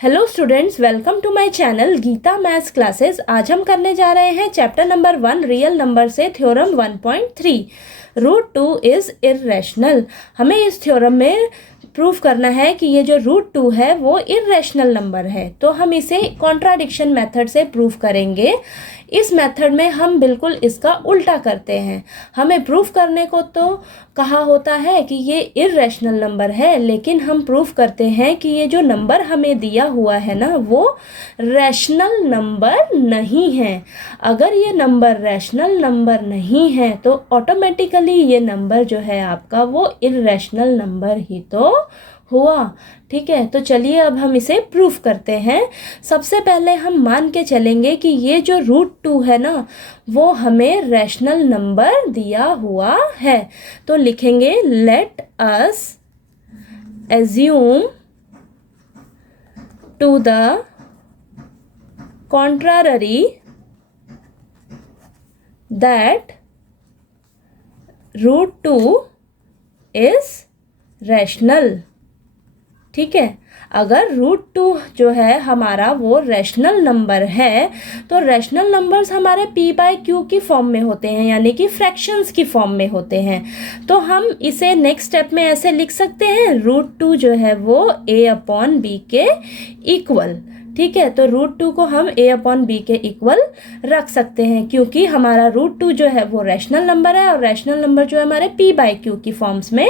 Hello students, welcome to my channel Geeta maths classes. आज हम करने जा रहे हैं चैप्टर नंबर 1 रियल नंबर से थ्योरम 1.3 रूट 2 इज़ इर्रेशनल। हमें इस थ्योरम में प्रूफ करना है कि ये जो रूट 2 है वो इर्रेशनल नंबर है। तो हम इसे कॉन्ट्राडिक्शन मेथड से प्रूफ करेंगे। इस मेथड में हम बिल्कुल इसका उल्टा करते हैं। हमें प्रूफ करने को तो कहा होता है कि ये इर्रेशनल नंबर है, लेकिन हम प्रूफ करते हैं कि ये जो नंबर हमें दिया हुआ है ना, वो रैशनल नंबर नहीं है। अगर ये नंबर रैशनल नंबर नहीं है तो ऑटोमेटिकली ये नंबर जो है आपका वो इर्रेशनल नंबर ही तो हुआ। ठीक है, तो चलिए अब हम इसे प्रूफ करते हैं। सबसे पहले हम मान के चलेंगे कि ये जो रूट 2 है ना, वो हमें रैशनल नंबर दिया हुआ है। तो लिखेंगे let us assume to the contrary that root 2 is rational. ठीक है, अगर रूट 2 जो है हमारा वो रैशनल नंबर है तो रैशनल नंबर्स हमारे p/q की फॉर्म में होते हैं, यानी कि फ्रैक्शंस की फॉर्म में होते हैं। तो हम इसे नेक्स्ट स्टेप में ऐसे लिख सकते हैं, रूट 2 जो है वो a/b के इक्वल। ठीक है, तो रूट 2 को हम a/b के इक्वल रख सकते हैं, क्योंकि हमारा रूट 2 जो है वो रैशनल नंबर है और रैशनल नंबर जो है हमारे p/q की फॉर्म्स में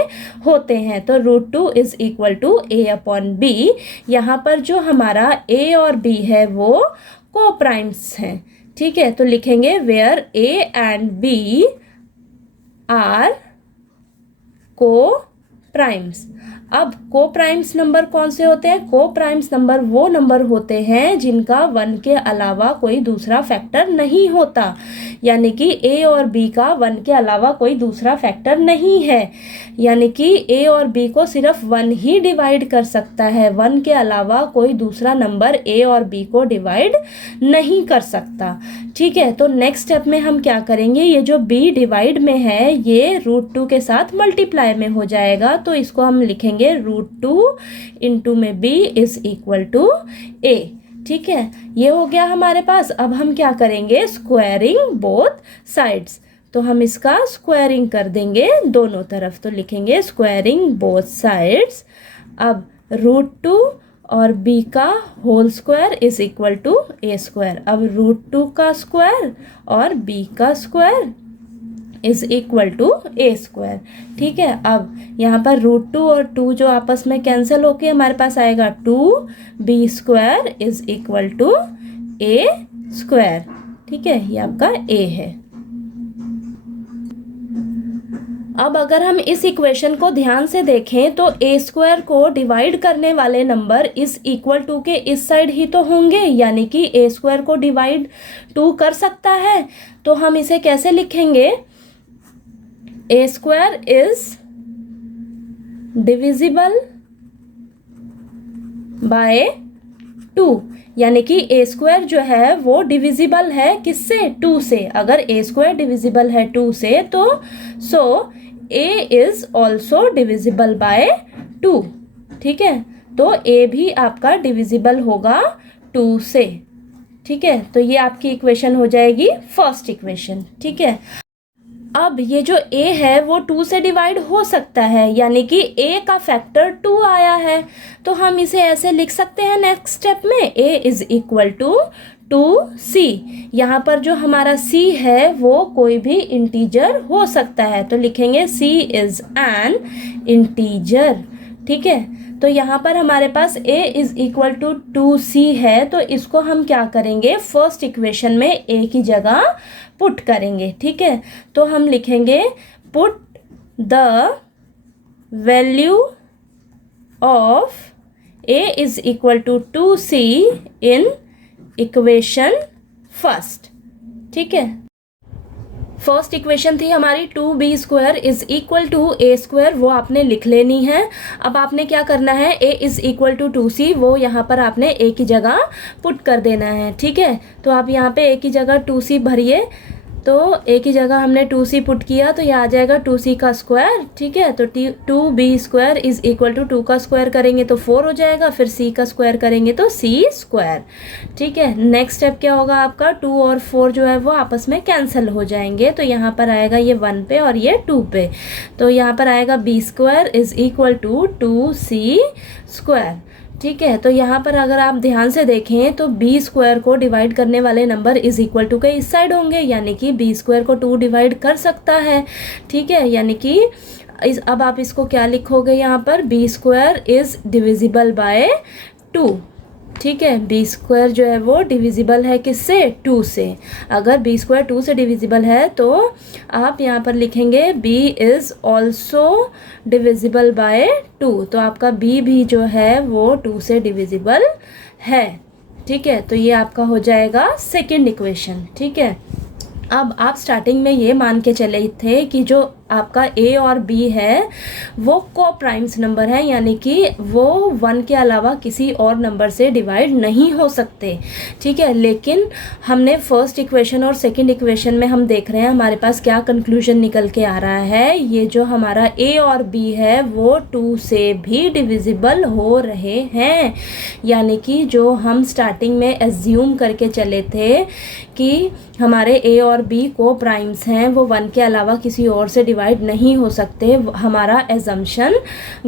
होते हैं। तो root 2 is equal to a/b। यहाँ पर जो हमारा a और b है वो को प्राइम्स हैं। ठीक है, तो लिखेंगे where a and b are coprimes. अब को प्राइम्स नंबर कौन से होते हैं? को प्राइम्स नंबर वो नंबर होते हैं जिनका 1 के अलावा कोई दूसरा फैक्टर नहीं होता, यानी कि a और b का 1 के अलावा कोई दूसरा फैक्टर नहीं है, यानी कि a और b को सिर्फ 1 ही डिवाइड कर सकता है। 1 के अलावा कोई दूसरा नंबर a और b को डिवाइड नहीं कर सकता। ठीक है, तो नेक्स्ट स्टेप में हम क्या करेंगे, ये जो b डिवाइड में है ये रूट 2 के साथ मल्टीप्लाई में हो जाएगा। तो इसको हम लिखेंगे रूट 2 इंटू में b is equal to a। ठीक है, ये हो गया हमारे पास। अब हम क्या करेंगे, स्क्वायरिंग बोथ साइड्स। तो हम इसका स्क्वायरिंग कर देंगे दोनों तरफ। तो लिखेंगे स्क्वायरिंग बोथ साइड्स। अब रूट 2 और b का whole square is equal to a square. अब रूट 2 का स्क्वायर और b का square is equal to a square. ठीक है, अब यहाँ पर रूट 2 और 2 जो आपस में कैंसिल होके हमारे पास आएगा 2b square is equal to a square. ठीक है, ये आपका a है। अब अगर हम इस इक्वेशन को ध्यान से देखें तो a स्क्वायर को डिवाइड करने वाले नंबर इस इक्वल टू के इस साइड ही तो होंगे, यानी कि a स्क्वायर को डिवाइड 2 कर सकता है। तो हम इसे कैसे लिखेंगे, a square is divisible by 2, यानी कि a स्क्वायर जो है वो डिविजिबल है किससे? 2 से। अगर a स्क्वायर डिविजिबल है 2 से तो a is also divisible by 2। ठीक है, तो a भी आपका डिविजिबल होगा 2 से। ठीक है, तो ये आपकी इक्वेशन हो जाएगी फर्स्ट इक्वेशन। ठीक है, अब ये जो a है वो 2 से डिवाइड हो सकता है, यानी कि a का फैक्टर 2 आया है। तो हम इसे ऐसे लिख सकते हैं नेक्स्ट स्टेप में, a is equal to 2c। यहाँ पर जो हमारा c है वो कोई भी इंटीजर हो सकता है, तो लिखेंगे c इज एन इंटीजर। ठीक है, तो यहाँ पर हमारे पास a is equal to 2c है, तो इसको हम क्या करेंगे, फर्स्ट इक्वेशन में a की जगह पुट करेंगे। ठीक है, तो हम लिखेंगे put the value of a is equal to 2c in equation first. ठीक है, फर्स्ट इक्वेशन थी हमारी 2b square is equal to a square, वो आपने लिख लेनी है। अब आपने क्या करना है, a is equal to 2c, वो यहाँ पर आपने a की जगह पुट कर देना है। ठीक है, तो आप यहाँ पे a की जगह 2c भरिए। तो एक ही जगह हमने 2c पुट किया तो ये आ जाएगा 2c का स्क्वायर, ठीक है। तो 2b² इज इक्वल टू 2 का स्क्वायर करेंगे तो 4 हो जाएगा, फिर c का स्क्वायर करेंगे तो c², ठीक है। नेक्स्ट स्टेप क्या होगा आपका, 2 और 4 जो है वो आपस में कैंसिल हो जाएंगे, तो यहाँ पर आएगा ये 1 पे और ये 2 पे, तो यहाँ पर आएगा b² is equal to 2c², ठीक है। तो यहाँ पर अगर आप ध्यान से देखें तो b² को डिवाइड करने वाले नंबर इज इक्वल टू के इस साइड होंगे, यानी कि b² को 2 डिवाइड कर सकता है, ठीक है। यानी कि अब आप इसको क्या लिखोगे, यहाँ पर b² इज डिविजिबल बाय 2, ठीक है। b² जो है वो डिविजिबल है किससे, 2 से। अगर b² 2 से डिविजिबल है तो आप यहाँ पर लिखेंगे b is also divisible by 2, तो आपका b भी जो है वो 2 से डिविजिबल है, ठीक है। तो ये आपका हो जाएगा सेकेंड इक्वेशन, ठीक है। अब आप स्टार्टिंग में ये मान के चले थे कि जो आपका a और b है वो को प्राइम्स नंबर है, यानी कि वो 1 के अलावा किसी और नंबर से डिवाइड नहीं हो सकते, ठीक है। लेकिन हमने फर्स्ट इक्वेशन और सेकंड इक्वेशन में हम देख रहे हैं हमारे पास क्या कंक्लूजन निकल के आ रहा है, ये जो हमारा a और b है वो 2 से भी डिविजिबल हो रहे हैं, यानी कि जो हम स्टार्टिंग में एज्यूम करके चले थे कि हमारे a और b को प्राइम्स हैं, वो 1 के अलावा किसी और से डिवाइड नहीं हो सकते, हमारा एजम्पशन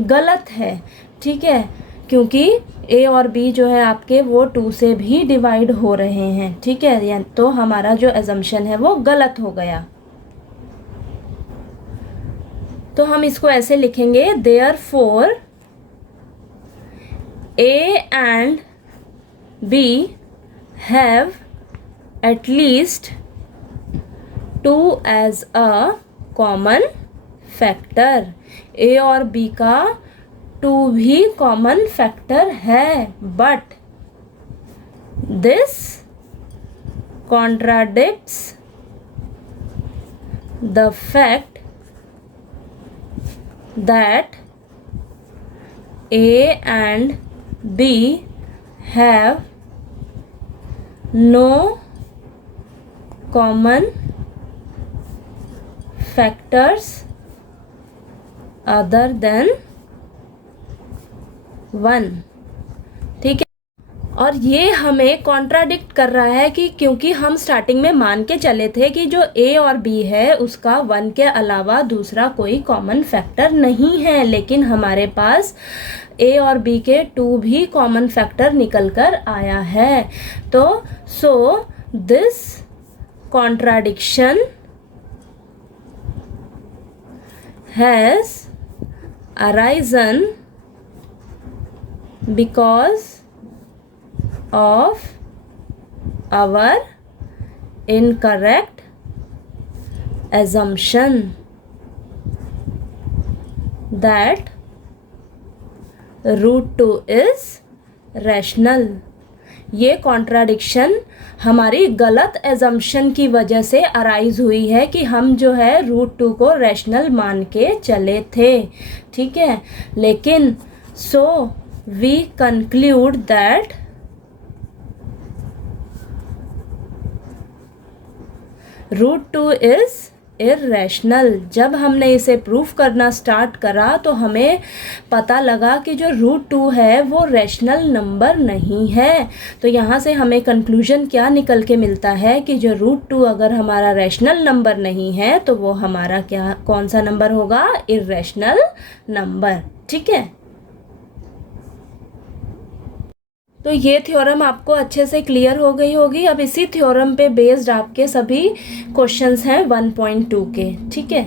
गलत है, ठीक है। क्योंकि a और b जो है आपके वो 2 से भी डिवाइड हो रहे हैं, ठीक है। तो हमारा जो एजम्पशन है वो गलत हो गया। तो हम इसको ऐसे लिखेंगे, therefore a and b have at least 2 as a common factor, a और b का 2 भी कॉमन फैक्टर है, but this contradicts the fact that a and b have no common factors other than 1, ठीक है। और ये हमें कॉन्ट्राडिक्ट कर रहा है कि क्योंकि हम स्टार्टिंग में मान के चले थे कि जो a और b है उसका 1 के अलावा दूसरा कोई कॉमन फैक्टर नहीं है, लेकिन हमारे पास a और b के 2 भी कॉमन फैक्टर निकल कर आया है। तो so this contradiction has arisen because of our incorrect assumption that √2 is rational। ये कॉन्ट्राडिक्शन हमारी गलत एजम्पशन की वजह से अराइज हुई है कि हम जो है √2 को रैशनल मान के चले थे, ठीक है। लेकिन so we conclude that √2 is irrational. जब हमने इसे प्रूफ करना स्टार्ट करा तो हमें पता लगा कि जो √2 है वो रैशनल नंबर नहीं है। तो यहाँ से हमें कंक्लूजन क्या निकल के मिलता है कि जो √2 अगर हमारा रैशनल नंबर नहीं है तो वो हमारा क्या कौन सा नंबर होगा, इर्रेशनल नंबर, ठीक है। तो ये थ्योरम आपको अच्छे से क्लियर हो गई होगी। अब इसी थ्योरम पे बेस्ड आपके सभी क्वेश्चंस हैं 1.2 के, ठीक है।